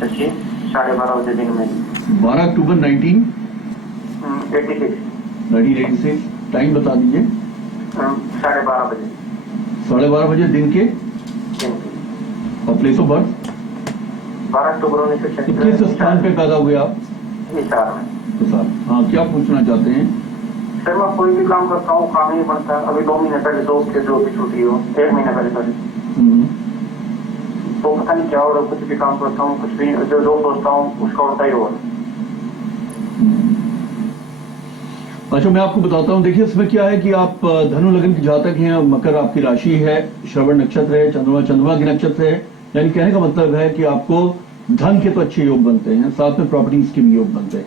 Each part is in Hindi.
शशि 12:30 बजे दिन में 12 अक्टूबर 1986 टाइम बता दीजिए। 12:30 बजे 12:30 बजे दिन के। और प्लेस ऑफ बर्थ 12 अक्टूबर 1986 किस स्थान पे पैदा हुए आप? हिसार में। तो सर हाँ, क्या पूछना चाहते हैं? सर मैं कोई भी काम करता हूँ, काम ही नहीं बनता। अभी 2 महीने पहले दोस्त के जो भी छुट्टी हो, 1 महीने पहले तो पता नहीं क्या हो रहा है। कुछ भी काम करता हूँ, कुछ भी जो सोचता हूँ उसका उल्टा ही हो रहा है। अच्छा, मैं आपको बताता हूँ। देखिए, इसमें क्या है कि आप धनु लग्न की जातक हैं, मकर आपकी राशि है, श्रवण नक्षत्र है, चंद्रमा की नक्षत्र है। यानी कहने का मतलब है कि आपको धन के तो अच्छे योग बनते हैं, साथ में प्रॉपर्टीज के भी योग बनते हैं।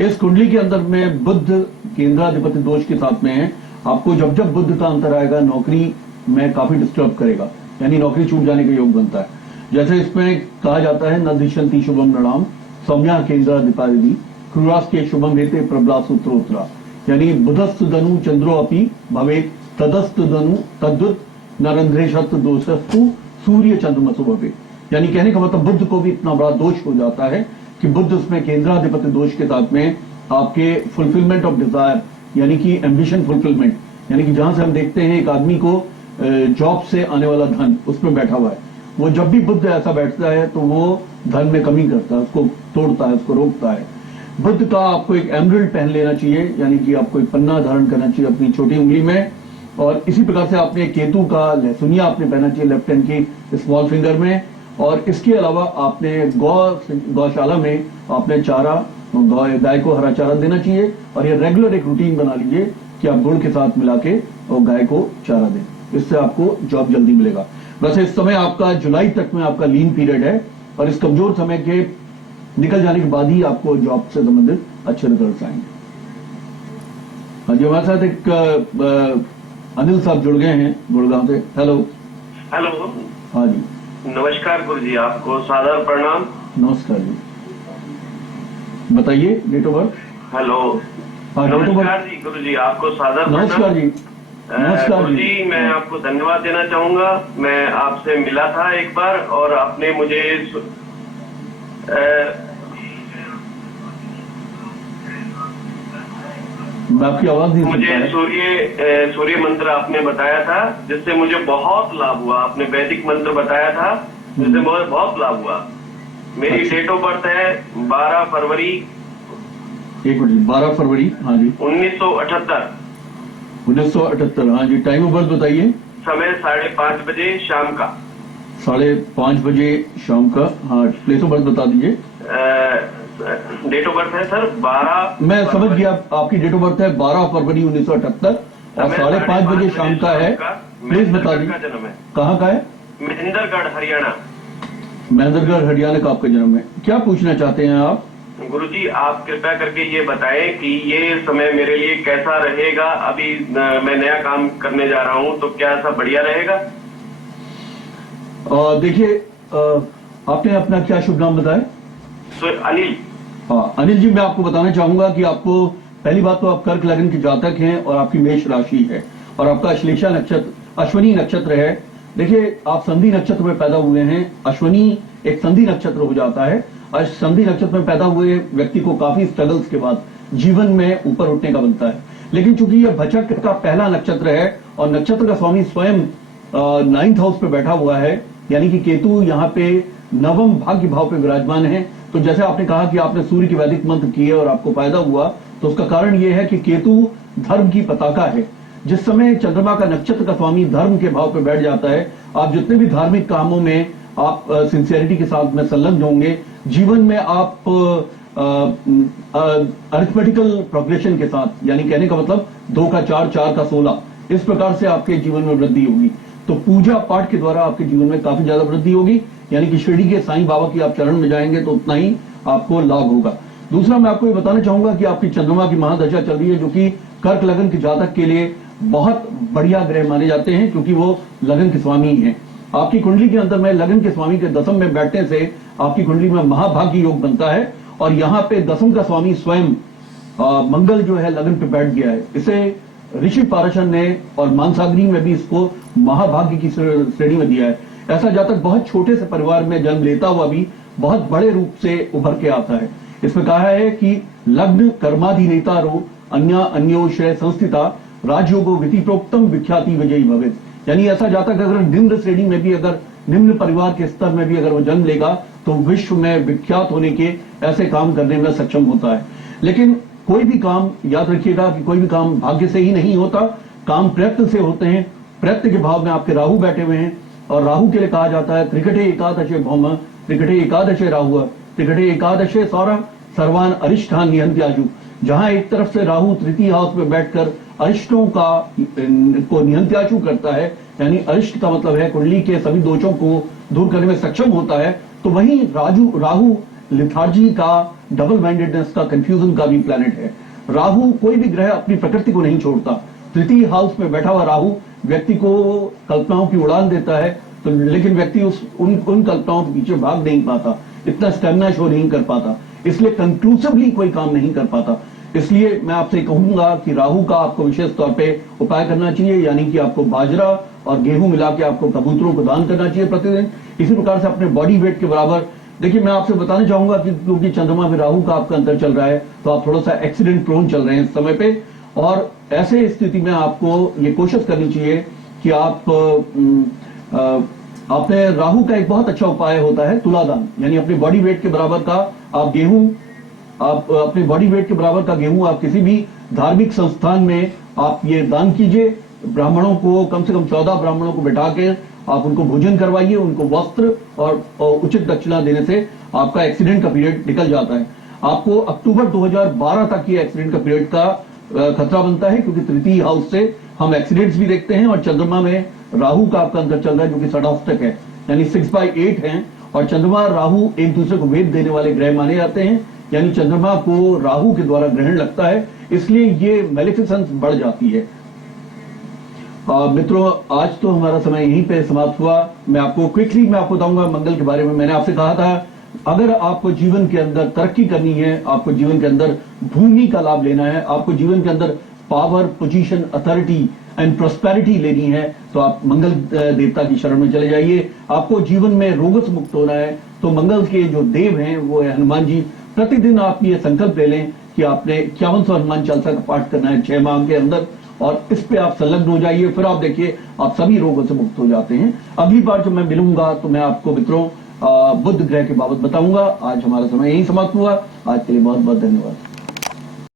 इस कुंडली के अंदर में बुध केंद्राधिपति दोष के साथ में है। आपको जब जब बुध का अंतर आएगा, नौकरी में काफी डिस्टर्ब करेगा, यानी नौकरी छूट जाने का योग बनता है। जैसे इसमें कहा जाता है, न दिशंति शुभम नृणाम सौम्या केंद्राधिपति क्रूरास के शुभम हेते प्रबला सूत्रोत्तरा। यानी बुधस्तु धनु चंद्रो अपि भवे तदस्तु धनु तद्वत नरंध्रेशत दोषस्तु सूर्य चंद्रमसु भवे। यानी कहने का मतलब बुध को भी इतना बड़ा दोष हो जाता है कि बुध उसमें केंद्राधिपति दोष के साथ में आपके फुलफिलमेंट ऑफ डिजायर, यानी कि एम्बिशन फुलफिलमेंट, यानी कि जहां से हम देखते हैं एक आदमी को जॉब से आने वाला धन उसमें बैठा हुआ है, वो जब भी बुध ऐसा बैठता है तो वो धन में कमी करता है, उसको तोड़ता है, उसको रोकता है। बुध का आपको एक एमरल्ड पहन लेना चाहिए, यानी कि आपको एक पन्ना धारण करना चाहिए अपनी छोटी उंगली में। और इसी प्रकार से आपने केतु का लहसुनिया आपने पहना चाहिए लेफ्ट हैंड की स्मॉल फिंगर में। और इसके अलावा आपने गौशाला में आपने चारा, गाय को हरा चारा देना चाहिए। और ये रेगुलर एक रूटीन बना लीजिए कि आप गुड़ के साथ मिला के और गाय को चारा दें, इससे आपको जॉब जल्दी मिलेगा। वैसे इस समय आपका जुलाई तक में आपका लीन पीरियड है, और इस कमजोर समय के निकल जाने के बाद ही आपको जॉब से संबंधित अच्छे रिजल्ट आएंगे। हाँ जी, हमारे साथ एक अनिल साहब जुड़ गए हैं गुड़गांव से। हेलो। हेलो। हाँ जी, नमस्कार गुरु जी, आपको सादर प्रणाम। नमस्कार जी, बताइए डेट ऑफ बर्थ। हेलो। हाँ, नमस्कार जी गुरु जी, आपको सादर प्रणाम। नमस्कार जी। नमस्कार गुरु जी, मैं आपको धन्यवाद देना चाहूंगा। मैं आपसे मिला था एक बार और आपने मुझे मैं आपकी आवाज नहीं सुन पा रहा। सूर्य मंत्र आपने बताया था, जिससे मुझे बहुत लाभ हुआ। आपने वैदिक मंत्र बताया था, जिससे मुझे बहुत लाभ हुआ। मेरी डेट ऑफ बर्थ है 12 फरवरी। एक मिनट, 12 फरवरी। हाँ जी, 1978। हाँ जी, टाइम ऑफ बर्थ बताइए। समय 5:30 बजे शाम का। 5:30 बजे शाम का। हाँ, प्लेस ऑफ बर्थ बता दीजिए। डेट ऑफ बर्थ है सर 12। मैं समझ गया, आपकी डेट ऑफ बर्थ है 12 फरवरी 1978 और 5:30 बजे शाम का है। प्लीज बता दीजिए जन्म है। कहाँ का है? महेंद्रगढ़ हरियाणा। महेंद्रगढ़ हरियाणा का आपका जन्म है। क्या पूछना चाहते हैं आप? गुरुजी, आप कृपया करके ये बताएं कि ये समय मेरे लिए कैसा रहेगा। अभी मैं नया काम करने जा रहा हूँ, तो क्या ऐसा बढ़िया रहेगा? देखिए, आपने अपना क्या शुभ नाम बताया? अनिल। हाँ अनिल जी, मैं आपको बताना चाहूंगा कि आपको पहली बात तो आप कर्क लग्न के जातक हैं और आपकी मेष राशि है और आपका अश्लेषा नक्षत्र, अश्विनी नक्षत्र है। देखिए, आप संधि नक्षत्र में पैदा हुए हैं। अश्विनी एक संधि नक्षत्र हो जाता है। संधि नक्षत्र में पैदा हुए व्यक्ति को काफी स्ट्रगल्स के बाद जीवन में ऊपर उठने का बनता है। लेकिन चूंकि यह भचक का पहला नक्षत्र है और नक्षत्र का स्वामी स्वयं 9th हाउस पे बैठा हुआ है, यानी कि केतु यहाँ पे नवम भाग्य भाव पे विराजमान है। तो जैसे आपने कहा कि आपने सूर्य की वैदिक मंत्र किए और आपको फायदा हुआ, तो उसका कारण यह है कि केतु धर्म की पताका है। जिस समय चंद्रमा का नक्षत्र का स्वामी धर्म के भाव पे बैठ जाता है, आप जितने भी धार्मिक कामों में आप सिंसियरिटी के साथ में संलग्न होंगे, जीवन में आप अरिथमेटिकल प्रोग्रेशन के साथ, यानी कहने का मतलब 2 का 4, 4 का 16, इस प्रकार से आपके जीवन में वृद्धि होगी। तो पूजा पाठ के द्वारा आपके जीवन में काफी ज्यादा वृद्धि होगी, यानी कि शिरडी के साईं बाबा की आप चरण में जाएंगे तो उतना ही आपको लाभ होगा। दूसरा, मैं आपको ये बताना चाहूंगा कि आपकी चंद्रमा की महादशा चल रही है, जो कि कर्क लगन के जातक के लिए बहुत बढ़िया ग्रह माने जाते हैं, क्योंकि वो लगन के स्वामी हैं। आपकी कुंडली के अंदर में लगन के स्वामी के दसम में बैठने से आपकी कुंडली में महाभाग्य योग बनता है। और यहाँ पे दसम का स्वामी स्वयं मंगल जो है लगन पे बैठ गया है। इसे ऋषि पाराशर ने और मानसागरी में भी इसको महाभाग्य की श्रेणी में दिया है। ऐसा जातक बहुत छोटे से परिवार में जन्म लेता हुआ भी बहुत बड़े रूप से उभर के आता है। इसमें कहा है कि लग्न कर्माधिनेतारो अन्योश्रय संस्थिता राजयोगो विधिप्रोक्तम विख्याति विजयी भवेत्। यानी ऐसा जातक अगर निम्न श्रेणी में भी, अगर निम्न परिवार के स्तर में भी अगर वो जन्म लेगा तो विश्व में विख्यात होने के ऐसे काम करने में सक्षम होता है। लेकिन कोई भी काम, याद रखिएगा कि कोई भी काम भाग्य से ही नहीं होता, काम प्रयत्न से होते हैं। प्रयत्न के भाव में आपके राहु बैठे हुए हैं और राहु के लिए कहा जाता है त्रिकटे एकादशे भौम त्रिकटे एकादशे राहु त्रिकटे एकादशे सौर सर्वान अरिष्टान निहंत्याजु। जहां एक तरफ से राहु तृतीय हाउस में बैठकर अरिष्टों को निहंत्याचु करता है, यानी अरिष्ट का मतलब है कुंडली के सभी दोषों को दूर करने में सक्षम होता है, तो वहीं राहु लिथार्जी का, डबल माइंडेडनेस का, कंफ्यूजन का भी प्लैनेट है। राहु कोई भी ग्रह अपनी प्रकृति को नहीं छोड़ता। तृतीय हाउस में बैठा हुआ राहु व्यक्ति को कल्पनाओं की उड़ान देता है, तो लेकिन व्यक्ति उन कल्पनाओं के पीछे भाग नहीं पाता, इतना स्टेमिना शो नहीं कर पाता, इसलिए कंक्लूसिवली कोई काम नहीं कर पाता। इसलिए मैं आपसे कहूंगा कि राहु का आपको विशेष तौर पे उपाय करना चाहिए, यानी कि आपको बाजरा और गेहूं मिला के आपको कबूतरों को दान करना चाहिए प्रतिदिन। इसी प्रकार से अपने बॉडी वेट के बराबर, देखिए मैं आपसे बताना चाहूंगा कि क्योंकि चंद्रमा में राहु का आपका अंतर चल रहा है, तो आप थोड़ा सा एक्सीडेंट प्रोन चल रहे हैं इस समय पे, और ऐसे स्थिति में आपको ये कोशिश करनी चाहिए कि आपने राहु का एक बहुत अच्छा उपाय होता है तुलादान, यानी अपने बॉडी वेट के बराबर का आप अपने बॉडी वेट के बराबर का गेहूं आप किसी भी धार्मिक संस्थान में आप ये दान कीजिए। ब्राह्मणों को, कम से कम 14 ब्राह्मणों को बैठा के आप उनको भोजन करवाइए, उनको वस्त्र और उचित दक्षिणा देने से आपका एक्सीडेंट का पीरियड निकल जाता है। आपको अक्टूबर 2012 तक ये एक्सीडेंट का पीरियड का खतरा बनता है, क्योंकि तृतीय हाउस से हम एक्सीडेंट्स भी देखते हैं, और चंद्रमा में राहु का आपका अंतर चल रहा है जो कि सडाष्टक है, यानी 6/8 है, और चंद्रमा राहु एक दूसरे को वेद देने वाले ग्रह माने जाते हैं, यानी चंद्रमा को राहु के द्वारा ग्रहण लगता है, इसलिए ये मेलेफिसेंस बढ़ जाती है। मित्रों, आज तो हमारा समय यहीं पे समाप्त हुआ। मैं आपको बताऊंगा मंगल के बारे में। मैंने आपसे कहा था अगर आपको जीवन के अंदर तरक्की करनी है, आपको जीवन के अंदर भूमि का लाभ लेना है, आपको जीवन के अंदर power, position, authority and prosperity लेनी है, तो आप मंगल देवता की शरण में चले जाइए। आपको जीवन में रोगों से मुक्त होना है, तो मंगल के जो देव हैं वो है हनुमान जी। प्रतिदिन आप ये संकल्प ले लें कि आपने 5100 हनुमान चालीसा का पाठ करना है 6 माह के अंदर, और इस पे आप संलग्न हो जाइए, फिर आप देखिए आप सभी रोगों से मुक्त हो जाते हैं। अगली बार जब मैं मिलूंगा तो मैं आपको मित्रों बुध ग्रह के बाबत बताऊंगा। आज हमारा समय यही समाप्त हुआ। आज के लिए बहुत बहुत धन्यवाद।